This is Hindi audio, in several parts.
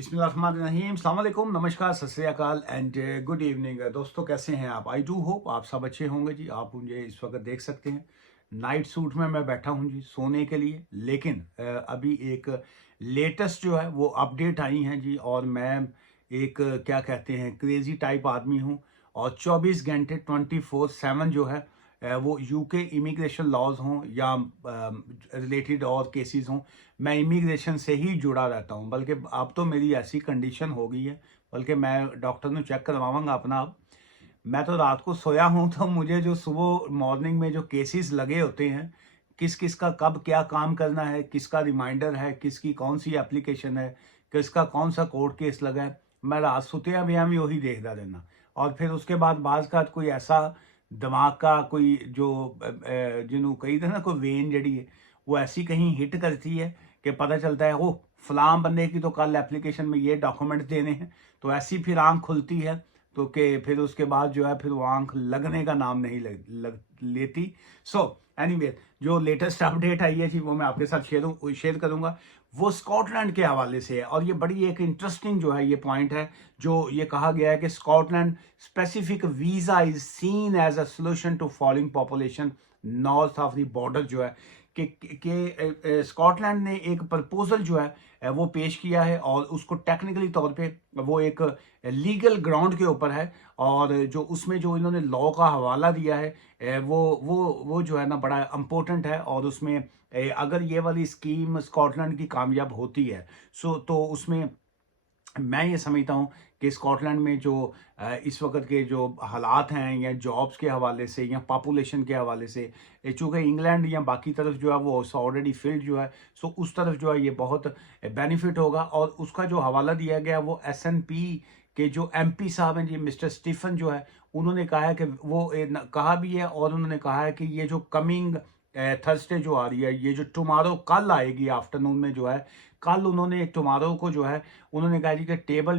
बिस्मिल्लाहिर्रहमानिर्रहीम, अस्सलाम वालेकुम, नमस्कार, सत श्री अकाल एंड गुड इवनिंग। दोस्तों कैसे हैं आप? आई डू होप आप सब अच्छे होंगे जी। आप मुझे इस वक्त देख सकते हैं, नाइट सूट में मैं बैठा हूं जी सोने के लिए। लेकिन अभी एक लेटेस्ट जो है वो अपडेट आई हैं जी। और मैं एक क्या कहते हैं क्रेजी टाइप आदमी हूं। और 24 घंटे 24/7 जो है वो यूके इमिग्रेशन लॉज हों या रिलेटेड और केसेस हों, मैं इमिग्रेशन से ही जुड़ा रहता हूँ। बल्कि अब तो मेरी ऐसी कंडीशन हो गई है, बल्कि मैं डॉक्टर ने चेक करवाऊंगा अपना। अब मैं तो रात को सोया हूँ तो मुझे जो सुबह मॉर्निंग में जो केसेस लगे होते हैं, किस किस का कब क्या काम करना है, किसका रिमाइंडर है, किसकी कौन सी एप्लीकेशन है, किसका कौन सा कोर्ट केस लगा है, मैं रात सोते भी वही देखता रहना। और फिर उसके बाद बाज का कोई ऐसा दिमाग का कोई जो जिन्हों कही था ना कोई वेन जड़ी है, वो ऐसी कहीं हिट करती है कि पता चलता है ओ फलां बंदे की तो कल एप्लीकेशन में ये डॉक्यूमेंट देने हैं। तो ऐसी फिर आंख खुलती है। तो के फिर उसके बाद जो है फिर वो आंख लगने का नाम नहीं लेती। सो एनीवे, जो लेटेस्ट अपडेट आई है जी वो मैं आपके साथ शेयर करूंगा। वो स्कॉटलैंड के हवाले से है और ये बड़ी एक इंटरेस्टिंग जो है ये पॉइंट है। जो ये कहा गया है कि Scotland specific visa is seen as a solution to falling population north of the border जो है कि स्कॉटलैंड ने एक प्रपोजल जो है वो पेश किया है। और उसको टेक्निकली तौर पे वो एक लीगल ग्राउंड के ऊपर है। और जो उसमें जो इन्होंने लॉ का हवाला दिया है वो जो है ना बड़ा इम्पोर्टेंट है। और उसमें अगर ये वाली स्कीम स्कॉटलैंड की कामयाब होती है तो उसमें मैं ये समझता हूँ कि स्कॉटलैंड में जो इस वक्त के जो हालात हैं या जॉब्स के हवाले से या पॉपुलेशन के हवाले से, चूँकि इंग्लैंड या बाकी तरफ जो है वो ऑलरेडी फील्ड जो है, सो उस तरफ जो है ये बहुत बेनिफिट होगा। और उसका जो हवाला दिया गया वो एसएनपी के जो एमपी साहब हैं जी, मिस्टर स्टीफन जो है, उन्होंने कहा है कि वो कहा भी है। और उन्होंने कहा है कि ये जो कमिंग थर्सडे जो आ रही है, ये जो टुमारो कल आएगी आफ्टरनून में जो है, कल उन्होंने टुमारो को जो है उन्होंने कहा जी कि टेबल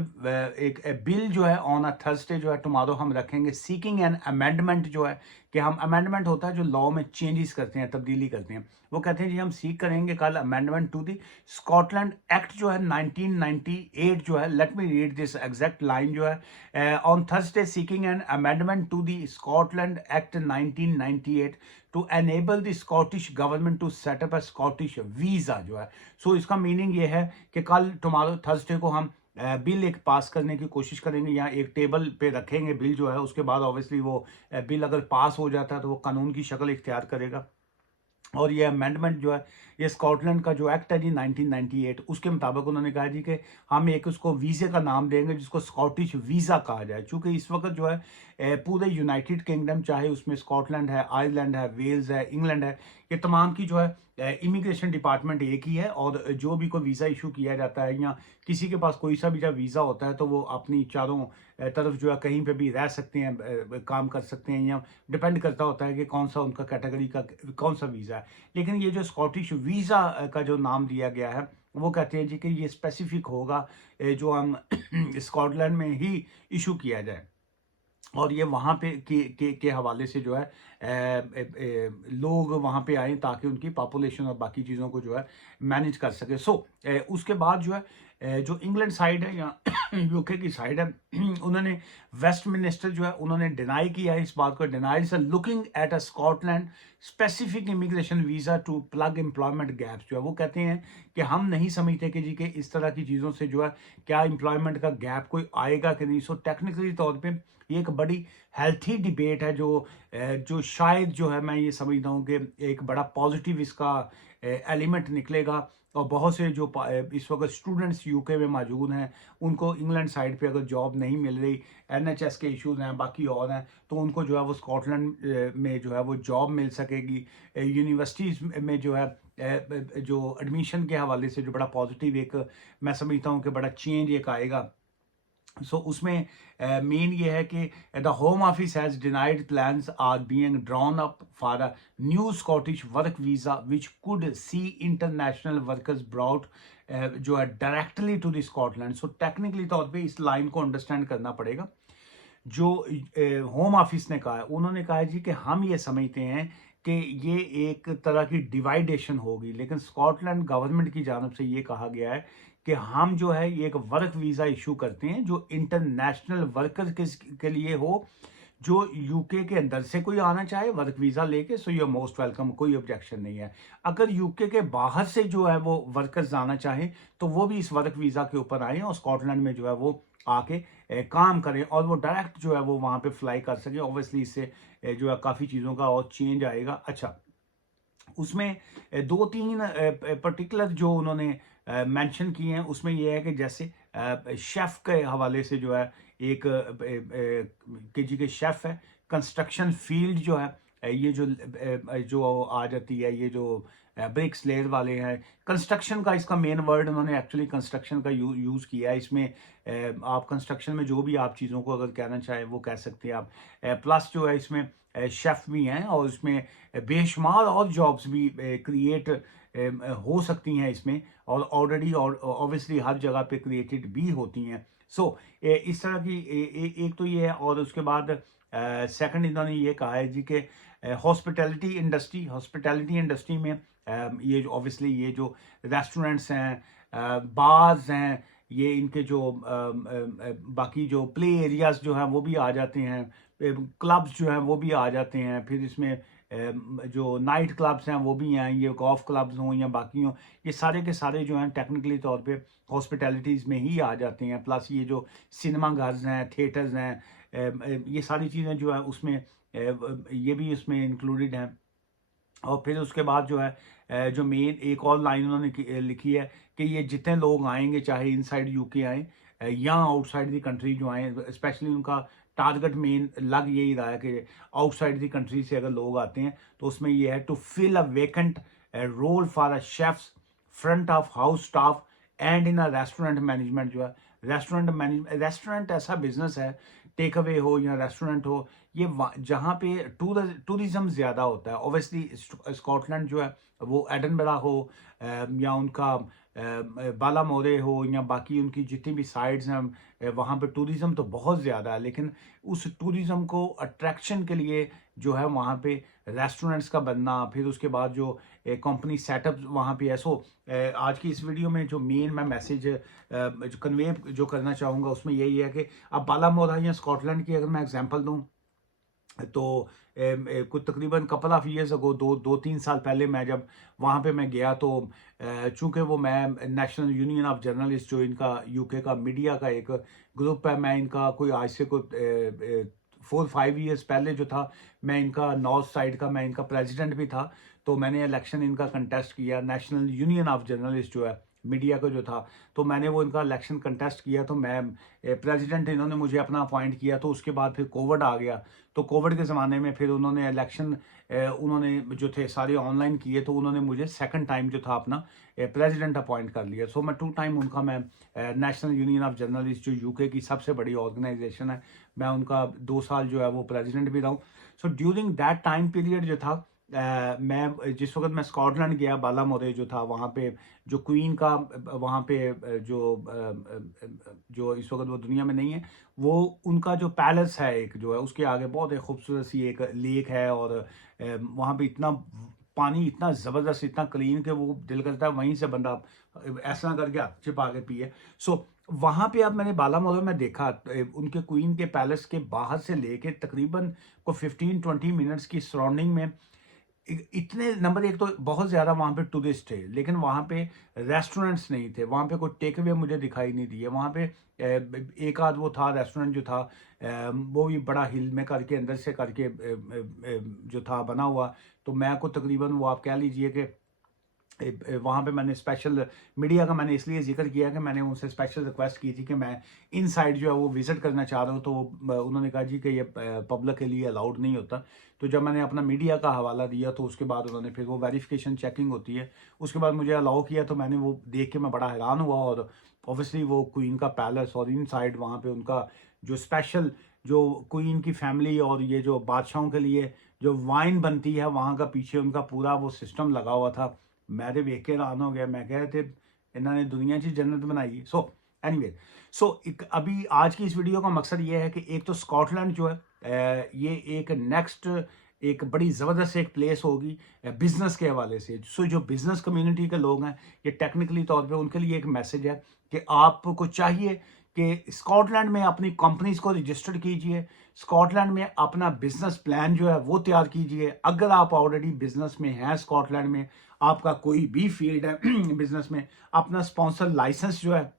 एक बिल जो है ऑन अ थर्सडे जो है टुमारो हम रखेंगे, सीकिंग एन अमेंडमेंट जो है कि हम अमेंडमेंट होता है जो लॉ में चेंजेस करते हैं, तब्दीली करते हैं। वो कहते हैं जी हम सीक करेंगे कल amendment to the Scotland act जो है 1998 जो है। Let me read this exact line जो है, on Thursday seeking an amendment to the Scotland act 1998 to enable the Scottish government to set up a Scottish visa जो है। सो इसका मीनिंग ये है कि कल टुमारो थर्सडे को हम बिल एक पास करने की कोशिश करेंगे या एक टेबल पे रखेंगे बिल जो है। उसके बाद ऑब्वियसली वो बिल अगर पास हो जाता है तो वो कानून की शक्ल इख्तियार करेगा। और ये अमेंडमेंट जो है ये स्कॉटलैंड का जो एक्ट है जी 1998, उसके मुताबिक उन्होंने कहा जी कि हम एक उसको वीज़े का नाम देंगे जिसको स्कॉटिश वीज़ा कहा जाए। चूंकि इस वक्त जो है पूरे यूनाइटेड किंगडम, चाहे उसमें स्कॉटलैंड है, आयरलैंड है, वेल्स है, इंग्लैंड है, ये तमाम की जो है इमिग्रेशन डिपार्टमेंट एक ही है। और जो भी कोई वीज़ा इशू किया जाता है या किसी के पास कोई सा भी जब वीज़ा होता है तो वो अपनी चारों तरफ जो है कहीं पे भी रह सकते हैं, काम कर सकते हैं, या डिपेंड करता होता है कि कौन सा उनका कैटेगरी का कौन सा वीज़ा है। लेकिन ये जो स्कॉटिश वीज़ा का जो नाम दिया गया है वो कहते हैं जी कि ये स्पेसिफिक होगा जो हम स्कॉटलैंड में ही इशू किया जाए। और ये वहाँ पे के हवाले से जो है लोग वहाँ पे आए ताकि उनकी पॉपुलेशन और बाकी चीज़ों को जो है मैनेज कर सके। सो उसके बाद जो है जो इंग्लैंड साइड है या यूके की साइड है, उन्होंने वेस्ट मिनिस्टर जो है उन्होंने डिनाई किया है इस बात को। Denies looking at a Scotland specific immigration visa to plug employment gaps जो है। वो कहते हैं कि हम नहीं समझते कि जी कि इस तरह की चीज़ों से जो है क्या एम्प्लॉयमेंट का गैप कोई आएगा कि नहीं। सो टेक्निकली तौर पे ये एक बड़ी हेल्थी डिबेट है जो शायद जो है मैं ये समझता हूँ कि एक बड़ा पॉजिटिव इसका एलिमेंट निकलेगा। और बहुत से जो इस वक्त स्टूडेंट्स यूके में मौजूद हैं, उनको इंग्लैंड साइड पे अगर जॉब नहीं मिल रही, एनएचएस के इश्यूज हैं, बाकी और हैं, तो उनको जो है वो स्कॉटलैंड में जो है वो जॉब मिल सकेगी। यूनिवर्सिटीज़ में जो है जो एडमिशन के हवाले से जो बड़ा पॉजिटिव एक मैं समझता हूँ कि बड़ा चेंज एक आएगा। सो उसमें मेन ये है कि the home office has denied plans are being drawn up for a new Scottish work visa which could see international workers brought जो है directly to the Scotland. So technically तौर पे इस लाइन को अंडरस्टैंड करना पड़ेगा। जो होम ऑफिस ने कहा है, उन्होंने कहा है जी कि हम ये समझते हैं कि ये एक तरह की डिवाइडेशन होगी, लेकिन स्कॉटलैंड गवर्नमेंट की जानब से ये कहा गया है कि हम जो है ये एक वर्क वीज़ा इशू करते हैं जो इंटरनेशनल वर्कर के लिए हो, जो यूके के अंदर से कोई आना चाहे वर्क वीज़ा लेके, so you are most welcome, कोई ऑब्जेक्शन नहीं है। अगर यूके के बाहर से जो है वो वर्कर्स आना चाहें तो वो भी इस वर्क वीज़ा के ऊपर आए और स्कॉटलैंड में जो है वो आके काम करें और वो डायरेक्ट जो है वो वहाँ पे फ्लाई कर सके। ऑब्वियसली इससे जो है काफ़ी चीज़ों का और चेंज आएगा। अच्छा, उसमें 2-3 पर्टिकुलर जो उन्होंने मेंशन किए हैं, उसमें ये है कि जैसे शेफ़ के हवाले से जो है एक केजी के शेफ़ है, कंस्ट्रक्शन फील्ड जो है ये जो आ जाती है, ये जो ब्रिक्स लेयर वाले हैं, कंस्ट्रक्शन का इसका मेन वर्ड उन्होंने एक्चुअली कंस्ट्रक्शन का यूज़ किया है इसमें। आप कंस्ट्रक्शन में जो भी आप चीज़ों को अगर कहना चाहें वो कह सकते हैं आप। प्लस जो है इसमें शेफ़ भी हैं और इसमें बेशुमार और जॉब्स भी क्रिएट हो सकती हैं इसमें, और ऑलरेडी और ऑब्वियसली हर जगह पे क्रिएटेड भी होती हैं। सो इस तरह की एक तो ये है, और उसके बाद सेकंड इन्होंने ये कहा है जी कि हॉस्पिटैलिटी इंडस्ट्री में ये जो ऑब्वियसली ये जो रेस्टोरेंट्स हैं, बार्स हैं, ये इनके जो बाकी जो प्ले एरियाज जो हैं वो भी आ जाते हैं, क्लब्स जो हैं वो भी आ जाते हैं, फिर इसमें जो नाइट क्लब्स हैं वो भी हैं, ये गोल्फ क्लब्स हों या बाकी हों, ये सारे के सारे जो हैं टेक्निकली तौर पे हॉस्पिटैलिटीज़ में ही आ जाते हैं। प्लस ये जो सिनेमा घर्स हैं, थिएटर्स हैं, ये सारी चीज़ें जो है उसमें ये भी इसमें इंक्लूडेड हैं। और फिर उसके बाद जो है जो मेन एक और लाइन उन्होंने लिखी है कि ये जितने लोग आएंगे, चाहे इनसाइड यूके आए या आउटसाइड द कंट्री जो आए, स्पेशली उनका टारगेट मेन लग यही रहा है कि आउटसाइड द कंट्री से अगर लोग आते हैं तो उसमें ये है to fill a vacant role for a chefs, front of house staff and in a restaurant management. जो है रेस्टोरेंट ऐसा बिजनेस है, टेक अवे हो या रेस्टोरेंट हो, ये जहाँ पे टूरिज्म ज़्यादा होता है। ऑब्वियसली स्कॉटलैंड जो है वो एडनबरा हो या उनका बाला मोरे हो या बाकी उनकी जितनी भी साइड्स हैं, वहाँ पे टूरिज्म तो बहुत ज़्यादा है, लेकिन उस टूरिज्म को अट्रैक्शन के लिए जो है वहाँ पे रेस्टोरेंट्स का बनना, फिर उसके बाद जो कंपनी सेटअप वहाँ पे है। सो आज की इस वीडियो में जो मेन मैं मैसेज जो कन्वे जो करना चाहूँगा उसमें यही है कि अब बाला मोरा या स्कॉटलैंड की अगर मैं एग्जांपल दूँ तो कुछ तकरीबन कपल ऑफ ईयर्स अगो, 2-3 साल पहले मैं जब वहाँ पे मैं गया तो चूंकि वो मैं नेशनल यूनियन ऑफ जर्नलिस्ट जो इनका यूके का मीडिया का एक ग्रुप है, मैं इनका कोई आज से कोई 4-5 ईयर्स पहले जो था मैं इनका नॉर्थ साइड का मैं इनका प्रेसिडेंट भी था। तो मैंने इलेक्शन इनका कंटेस्ट किया, नेशनल यूनियन ऑफ जर्नलिस्ट जो है मीडिया का जो था, तो मैंने वो इनका इलेक्शन कंटेस्ट किया, तो मैं प्रेसिडेंट इन्होंने मुझे अपना अपॉइंट किया। तो उसके बाद फिर कोविड आ गया, तो कोविड के ज़माने में फिर उन्होंने इलेक्शन उन्होंने जो थे सारे ऑनलाइन किए, तो उन्होंने मुझे सेकंड टाइम जो था अपना प्रेसिडेंट अपॉइंट कर लिया। सो मैं 2 टाइम उनका मैं नेशनल यूनियन ऑफ जर्नलिस्ट जो यूके की सबसे बड़ी ऑर्गेनाइजेशन है, मैं उनका 2 साल जो है वो प्रेसिडेंट भी रहा हूँ। So during that time period जो था मैं जिस वक्त मैं स्कॉटलैंड गया, बाला मोरे जो था वहाँ पे जो क्वीन का वहाँ पे जो इस वक्त वो दुनिया में नहीं है, वो उनका जो पैलेस है एक जो है उसके आगे बहुत एक खूबसूरत सी एक लेक है, और वहाँ पे इतना पानी इतना ज़बरदस्त, इतना क्लीन कि वो दिल करता है वहीं से बंदा ऐसा करके हाथ छिपा के पिए। सो वहाँ पे अब मैंने बाला मोरे में देखा उनके क्वीन के पैलेस के बाहर से लेके तकरीबन को 15-20 मिनट्स की सराउंडिंग में इतने नंबर एक तो बहुत ज़्यादा वहाँ पे टूरिस्ट थे, लेकिन वहाँ पे रेस्टोरेंट्स नहीं थे, वहाँ पे कोई टेक अवे मुझे दिखाई नहीं दिए। वहाँ पे एक आध वो था रेस्टोरेंट जो था, वो भी बड़ा हिल में करके अंदर से करके जो था बना हुआ। तो मैं को तकरीबन वो आप कह लीजिए कि वहाँ पे मैंने स्पेशल मीडिया का मैंने इसलिए जिक्र किया कि मैंने उनसे स्पेशल रिक्वेस्ट की थी कि मैं इनसाइड जो है वो विज़िट करना चाह रहा हूँ, तो उन्होंने कहा जी कि ये पब्लिक के लिए अलाउड नहीं होता। तो जब मैंने अपना मीडिया का हवाला दिया तो उसके बाद उन्होंने फिर वो वेरिफिकेशन चेकिंग होती है, उसके बाद मुझे अलाउ किया। तो मैंने वो देख के मैं बड़ा हैरान हुआ, और ऑब्वियसली वो क्वीन का पैलेस और इन साइड वहाँ पे उनका जो स्पेशल जो क्वीन की फैमिली और ये जो बादशाहों के लिए जो वाइन बनती है वहाँ का पीछे उनका पूरा वो सिस्टम लगा हुआ था। मैं तो वेख के हैरान हो गया, मैं कह रहे थे इन्होंने दुनिया की जन्नत बनाई। सो एनीवे, सो अभी आज की इस वीडियो का मकसद ये है कि एक तो स्कॉटलैंड जो है ये एक नेक्स्ट एक बड़ी ज़बरदस्त एक प्लेस होगी बिजनेस के हवाले से। सो जो बिजनेस कम्युनिटी के लोग हैं, ये टेक्निकली तौर पे उनके लिए एक मैसेज है कि आपको चाहिए कि स्कॉटलैंड में अपनी कंपनीज को रजिस्टर कीजिए, स्कॉटलैंड में अपना बिजनेस प्लान जो है वो तैयार कीजिए। अगर आप ऑलरेडी बिजनेस में हैं स्कॉटलैंड में, आपका कोई भी फील्ड है बिजनेस में, अपना स्पॉन्सर लाइसेंस जो है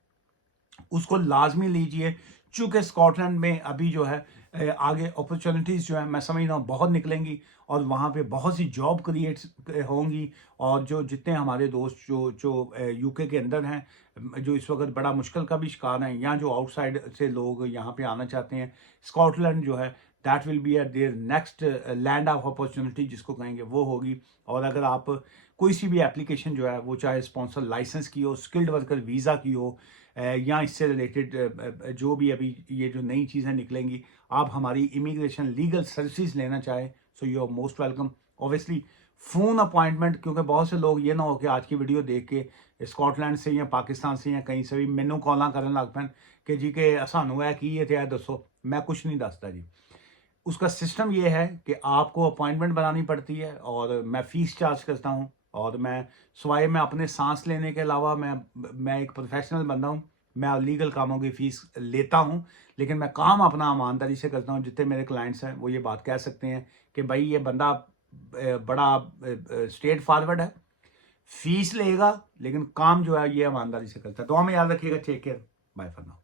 उसको लाजमी लीजिए। चूंकि स्कॉटलैंड में अभी जो है आगे अपॉर्चुनिटीज़ जो है मैं समझ रहा हूँ बहुत निकलेंगी और वहाँ पे बहुत सी जॉब क्रिएट होंगी। और जो जितने हमारे दोस्त जो जो यूके के अंदर हैं, जो इस वक्त बड़ा मुश्किल का भी शिकार हैं, या जो आउटसाइड से लोग यहाँ पे आना चाहते हैं, स्कॉटलैंड जो है that will be there next land of opportunity जिसको कहेंगे वो होगी। और अगर आप कोई सी भी एप्लीकेशन जो है वो चाहे स्पॉन्सर लाइसेंस की हो, स्किल्ड वर्कर वीज़ा की हो, या इससे रिलेटेड जो भी अभी ये जो नई चीज़ें निकलेंगी, आप हमारी इमिग्रेशन लीगल सर्विसेज लेना चाहें, so you are most welcome. Obviously phone appointment, क्योंकि बहुत से लोग ये ना हो कि आज की वीडियो देख के स्कॉटलैंड से या पाकिस्तान से या कहीं से भी मैनू कॉल करने लग पैन कि जी के सानू है कि ये थे दसो। मैं कुछ नहीं दसता जी। उसका सिस्टम ये है कि आपको अपॉइंटमेंट बनानी पड़ती है और मैं फ़ीस चार्ज करता हूँ। और मैं सिवाय मैं अपने सांस लेने के अलावा मैं एक प्रोफेशनल बंदा हूँ। मैं लीगल कामों की फ़ीस लेता हूँ, लेकिन मैं काम अपना ईमानदारी से करता हूँ। जितने मेरे क्लाइंट्स हैं वो ये बात कह सकते हैं कि भाई ये बंदा बड़ा स्ट्रेट फॉरवर्ड है, फ़ीस लेगा लेकिन काम जो है ये ईमानदारी से करता है। तो हमें याद रखिएगा। Take care, bye for now.